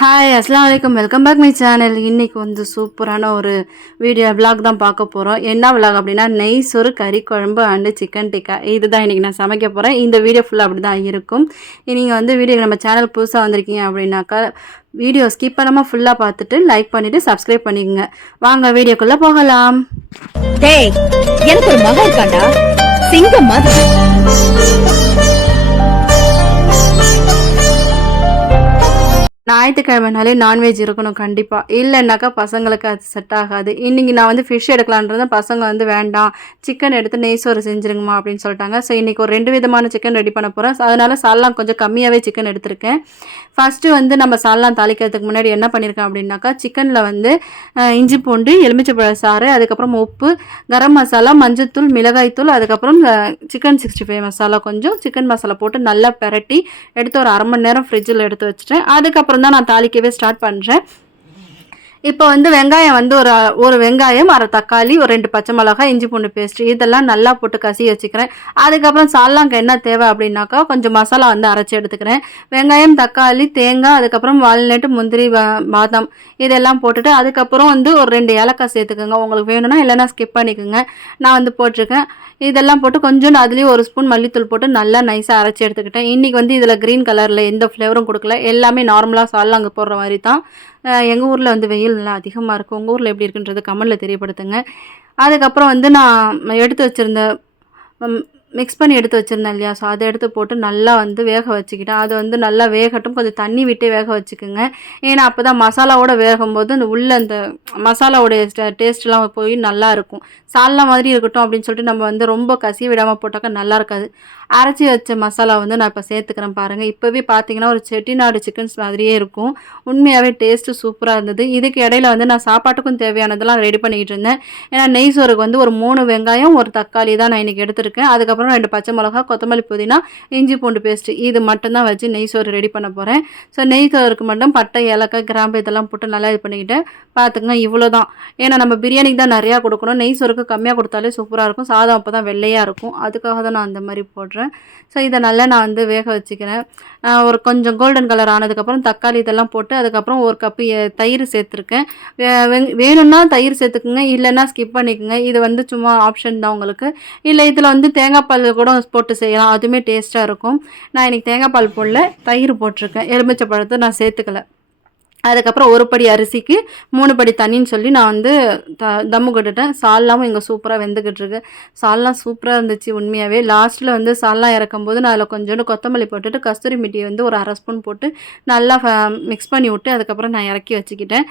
Hi அஸ்லாம் வலைக்கம் welcome back my channel. இன்றைக்கி வந்து சூப்பரான ஒரு விலாக் தான் பார்க்க போகிறோம். என்ன விலாக் அப்படின்னா நெய் சோறு கறி குழம்பு அண்டு சிக்கன் டிக்கா இதுதான் இன்றைக்கி நான் சமைக்க போகிறேன். இந்த வீடியோ ஃபுல்லாக அப்படி தான் இருக்கும். நீங்கள் வந்து வீடியோ நம்ம சேனல் புதுசாக வந்திருக்கீங்க அப்படின்னாக்கா வீடியோ ஸ்கிப் பண்ணாமல் ஃபுல்லாக பார்த்துட்டு லைக் பண்ணிவிட்டு சப்ஸ்கிரைப் பண்ணிக்கோங்க. வாங்க வீடியோக்குள்ளே போகலாம். எனக்கு ஒரு மகன் இருக்காண்டா, சிங்கம் மாதிரி. ஞாயிற்றுக்கிழமைனாலே நான்வெஜ் இருக்கணும் கண்டிப்பாக, இல்லைன்னாக்கா பசங்களுக்கு அது செட் ஆகாது. இன்றைக்கி நான் வந்து ஃபிஷ் எடுக்கலான்றது பசங்க வந்து வேண்டாம் சிக்கன் எடுத்து நெய் சோறு செஞ்சுருங்கம்மா அப்படின்னு சொல்லிட்டாங்க. ஸோ இன்றைக்கி ஒரு 2 விதமான சிக்கன் ரெடி பண்ண போகிறேன். அதனால் சால்லாம் கொஞ்சம் கம்மியாகவே சிக்கன் எடுத்திருக்கேன். ஃபஸ்ட்டு வந்து நம்ம சால்லாம் தாளிக்கிறதுக்கு முன்னாடி என்ன பண்ணியிருக்கேன் அப்படின்னாக்கா சிக்கனில் வந்து இஞ்சி பூண்டு எலுமிச்சைப்பழ சாறு, அதுக்கப்புறம் உப்பு, கரம் மசாலா, மஞ்சள்தூள், மிளகாய்த்தூள், அதுக்கப்புறம் சிக்கன் 65 மசாலா, கொஞ்சம் சிக்கன் மசாலா போட்டு நல்லா பெரட்டி எடுத்து ஒரு 1/2 மணி நேரம் ஃப்ரிட்ஜில் எடுத்து வச்சுட்டேன். அதுக்கப்புறம் தான் நான் தாளிக்கவே ஸ்டார்ட் பண்ணுறேன். இப்போ வந்து வெங்காயம் வந்து ஒரு வெங்காயம், 1/2 தக்காளி, ஒரு 2 பச்சை மிளகாய், இஞ்சி பூண்டு பேஸ்ட்டு இதெல்லாம் நல்லா போட்டு கசி வச்சுக்கிறேன். அதுக்கப்புறம் சால்லாங்க என்ன தேவை அப்படின்னாக்கா கொஞ்சம் மசாலா வந்து அரைச்சி எடுத்துக்கிறேன். வெங்காயம், தக்காளி, தேங்காய், அதுக்கப்புறம் வால்நட்டு, முந்திரி, பாதாம் இதெல்லாம் போட்டுட்டு அதுக்கப்புறம் வந்து ஒரு 2 ஏலக்காய் சேர்த்துக்கோங்க. உங்களுக்கு வேணும்னா இல்லைன்னா ஸ்கிப் பண்ணிக்கோங்க. நான் வந்து போட்டிருக்கேன். இதெல்லாம் போட்டு கொஞ்சம் அதுலேயும் 1 ஸ்பூன் மல்லித்தூள் போட்டு நல்லா நைஸாக அரைச்சி எடுத்துக்கிட்டேன். இன்றைக்கி வந்து இதில் க்ரீன் கலரில் எந்த ஃப்ளேவரும் கொடுக்கல, எல்லாமே நார்மலாக சால்லாங்க போடுற மாதிரி தான். எங்கள் ஊரில் வந்து வெயில் நல்லா அதிகமாக இருக்கும். உங்கள் ஊரில் எப்படி இருக்குன்றது கமெண்டில் தெரியப்படுத்துங்க. அதுக்கப்புறம் வந்து நான் எடுத்து வச்சுருந்த மிக்ஸ் பண்ணி எடுத்து வச்சுருந்தேன் இல்லையா, ஸோ அதை எடுத்து போட்டு நல்லா வந்து வேக வச்சுக்கிட்டேன். அது வந்து நல்லா வேகட்டும், கொஞ்சம் தண்ணி விட்டே வேக வச்சுக்கோங்க. ஏன்னா அப்போ தான் மசாலாவோட வேகும்போது அந்த உள்ள அந்த மசாலாவோடைய டேஸ்ட்லாம் போய் நல்லாயிருக்கும். சால்னா மாதிரி இருக்கட்டும் அப்படின்னு சொல்லிட்டு நம்ம வந்து ரொம்ப கசி விடாமல் போட்டாக்கா நல்லா இருக்காது. அரைச்சி வச்ச மசாலா வந்து நான் இப்போ சேர்த்துக்கிறேன் பாருங்கள். இப்போவே பார்த்தீங்கன்னா ஒரு செட்டிநாடு சிக்கன்ஸ் மாதிரியே இருக்கும். உண்மையாகவே டேஸ்ட்டு சூப்பராக இருந்தது. இதுக்கு இடையில வந்து நான் சாப்பாட்டுக்கும் தேவையானதெல்லாம் ரெடி பண்ணிக்கிட்டு இருந்தேன். ஏன்னா நெய் சோறுக்கு வந்து ஒரு 3 வெங்காயம், ஒரு தக்காளி தான் நான் இன்றைக்கி எடுத்துருக்கேன். அதுக்கப்புறம் 2 பச்சை மிளகா, கொத்தமல்லி, புதினா, இஞ்சி பூண்டு பேஸ்ட்டு இது மட்டும்தான் வச்சு நெய் சோறு ரெடி பண்ண போகிறேன். ஸோ நெய் சோறுக்கு மட்டும் பட்டை, ஏலக்காய், கிராம்பு இதெல்லாம் போட்டு நல்லா இது பண்ணிக்கிட்டேன். பார்த்துங்க இவ்வளோ தான். ஏன்னா நம்ம பிரியாணிக்கு தான் நிறையா கொடுக்கணும், நெய் சோறுக்கு கம்மியாக கொடுத்தாலே சூப்பராக இருக்கும். சாதம் அப்போ தான் வெள்ளையாக இருக்கும். அதுக்காக தான் நான் அந்த மாதிரி போடுறேன். ஸோ இதை நல்லா நான் வந்து வேக வச்சுக்கிறேன். ஒரு கொஞ்சம் கோல்டன் கலர் ஆனதுக்கப்புறம் தக்காளி இதெல்லாம் போட்டு அதுக்கப்புறம் 1 கப்பு தயிர் சேர்த்துருக்கேன். வேணும்னா தயிர் சேர்த்துக்குங்க, இல்லைன்னா ஸ்கிப் பண்ணிக்கோங்க. இது வந்து சும்மா ஆப்ஷன் தான் உங்களுக்கு. இல்லை இதில் வந்து தேங்காய் பால் கூட போட்டு செய்யலாம், அதுவுமே டேஸ்ட்டாக இருக்கும். நான் இன்றைக்கி தேங்காய் பால் போடல, தயிர் போட்டிருக்கேன். எலுமிச்சை பழத்தை நான் சேர்த்துக்கல. அதுக்கப்புறம் 1 படி அரிசிக்கு 3 படி தண்ணின்னு சொல்லி நான் வந்து தம்மு கட்டுட்டேன். சால்லாமும் இங்கே சூப்பராக வெந்துக்கிட்டு இருக்கு. சால்லாம் சூப்பராக இருந்துச்சு உண்மையாகவே. லாஸ்ட்டில் வந்து சால்லாம் இறக்கும்போது நான் அதில் கொஞ்சோண்டு கொத்தமல்லி போட்டுட்டு கஸ்தூரி மெட்டி வந்து ஒரு 1/2 ஸ்பூன் போட்டு நல்லா மிக்ஸ் பண்ணி விட்டு அதுக்கப்புறம் நான் இறக்கி வச்சுக்கிட்டேன்.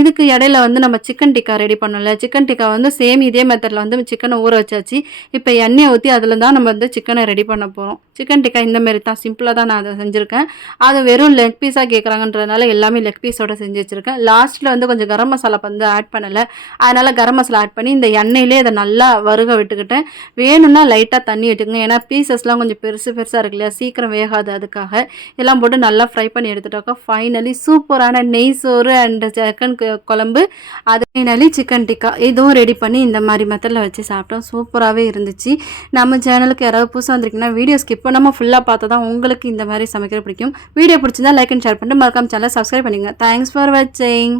இதுக்கு இடையில வந்து நம்ம சிக்கன் டிக்கா ரெடி பண்ணல. சிக்கன் டிக்கா வந்து சேம் இதே மெத்தடில் வந்து சிக்கனை ஊற வச்சாச்சு. இப்போ எண்ணெயை ஊற்றி அதில் தான் நம்ம வந்து சிக்கனை ரெடி பண்ண போகிறோம். சிக்கன் டிக்கா இந்தமாரி தான் சிம்பிளாக தான் நான் அதை செஞ்சுருக்கேன். அது வெறும் லெக் பீஸாக கேட்குறாங்கன்றதுனால எல்லாமே லெக் பீஸோட செஞ்சு வச்சுருக்கேன். லாஸ்ட்டில் வந்து கொஞ்சம் கரம் மசாலா வந்து ஆட் பண்ணலை, அதனால் கரம் மசாலா ஆட் பண்ணி இந்த எண்ணெயிலே அதை நல்லா வறுக விட்டுக்கிட்டேன். வேணும்னா லைட்டாக தண்ணி விட்டுக்குங்க, ஏன்னா பீசஸ்லாம் கொஞ்சம் பெருசாக இருக்கு இல்லையா, சீக்கிரம் வேகாது. அதுக்காக இதெல்லாம் போட்டு நல்லா ஃப்ரை பண்ணி எடுத்துட்டாக்கா ஃபைனலி சூப்பரான நெய் சோறு அண்ட் சிக்கன் குழம்பு, அது ஃபைனலி சிக்கன் டிக்கா இதுவும் ரெடி பண்ணி இந்த மாதிரி மெத்தடில் வச்சு சாப்பிட்டோம். சூப்பராகவே இருந்துச்சு. நம்ம சேனலுக்கு யாராவது புதுசாக வந்திருக்கீங்கன்னா வீடியோ ஸ்கிப் பண்ணாமல் ஃபுல்லாக பார்த்தா தான் உங்களுக்கு இந்த மாதிரி சமைக்கிற பிடிக்கும். வீடியோ பிடிச்சிருந்தா லைக் அண்ட் ஷேர் பண்ணிட்டு மறக்காம சேனலை சப்ஸ்கிரைப் பண்ணிங்க. Thanks for watching.